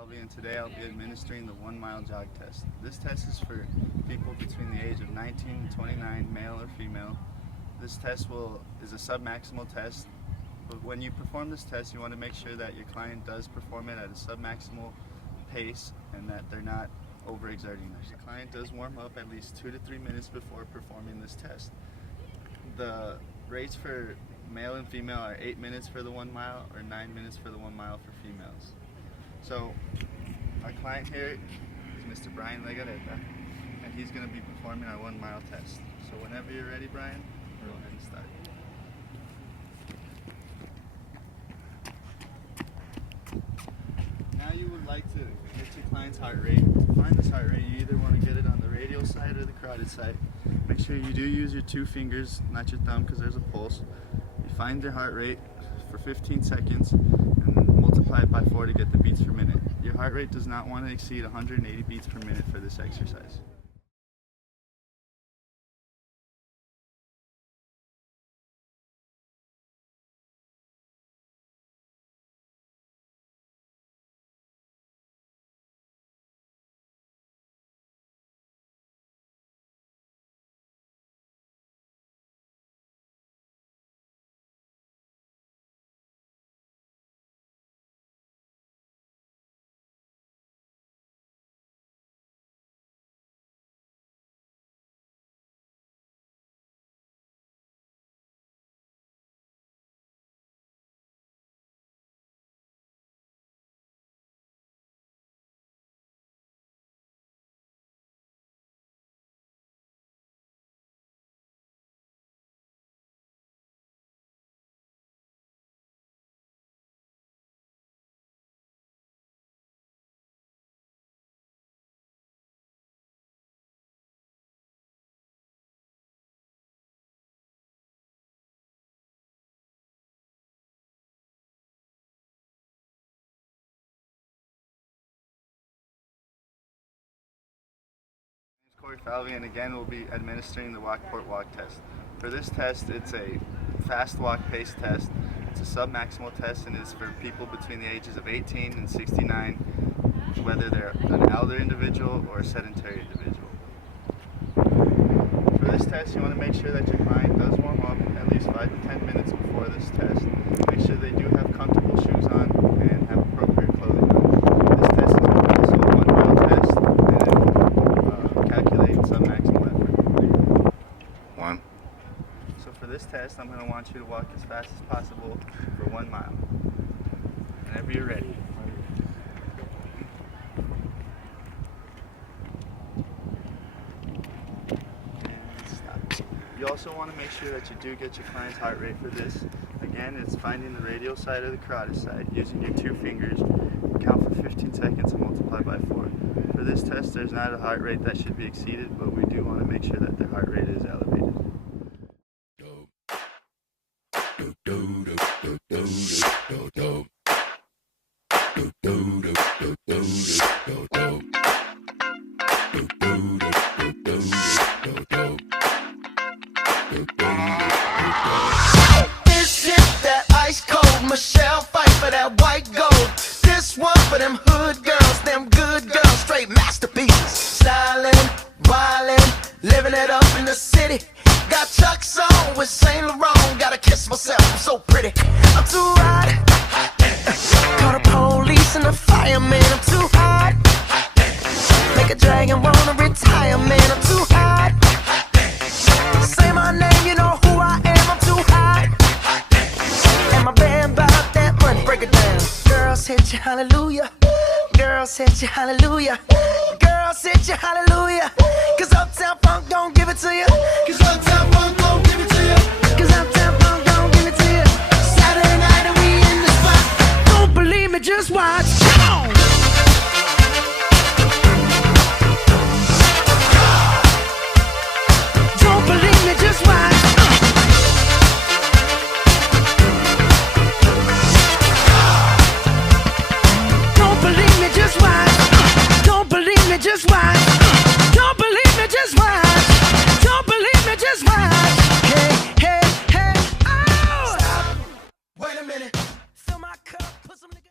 Falvey, and today I'll be administering the 1 mile jog test. This test is for people between the age of 19 and 29, male or female. This test is a submaximal test, but when you perform this test, you want to make sure that your client does perform it at a submaximal pace and that they're not overexerting themselves. The client does warm up at least 2 to 3 minutes before performing this test. The rates for male and female are 8 minutes for the 1 mile or 9 minutes for the 1 mile for females. So our client here is Mr. Brian Legareta, and he's going to be performing our 1 mile test. So whenever you're ready, Brian, go ahead and start. Now you would like to get your client's heart rate. To find this heart rate, you either want to get it on the radial side or the carotid side. Make sure you do use your 2 fingers, not your thumb, because there's a pulse. You find your heart rate for 15 seconds and multiply it by 4 to get the beats per minute. Your heart rate does not want to exceed 180 beats per minute for this exercise. Corey Falvey, and again we'll be administering the Walkport walk test. For this test, it's a fast walk pace test. It's a submaximal test and is for people between the ages of 18 and 69, whether they're an elder individual or a sedentary individual. For this test, you want to make sure that your client does warm up at least 5 to 10 minutes before this test. Make sure they do have comfortable shoes on and have appropriate clothing on. This test is also a 1 mile test, and calculate submaximal effort. 1. So for this test, I'm going to want you to walk as fast as possible for 1 mile. Whenever you're ready. And stop. You also want to make sure that you do get your client's heart rate for this. Again, it's finding the radial side or the carotid side using your 2 fingers. Count for 15 seconds and multiply by 4. For this test, there's not a heart rate that should be exceeded, but we do want to make sure that the heart rate is elevated. This shit that ice cold, Michelle fight for that white gold. This one for them hood girls, them good girls, straight masterpieces. Stylin', wildin', living it up in the city. Got Chuck's on with Saint Laurent, gotta kiss myself, I'm so pretty. I'm too hot. Call the police and the fireman, I'm too hot. Make a dragon wanna retire, man, I'm too hot. Say my name, you know who I am, I'm too hot. And my band bought that money, break it down. Girls hit you, hallelujah. Girls hit you, hallelujah. Girls hit you, hallelujah. Cause Uptown Funk don't give it to you. Cause Uptown Funk don't give it to you. Cause Uptown Funk don't give it to you. Saturday night and we in the spot. Don't believe me, just watch.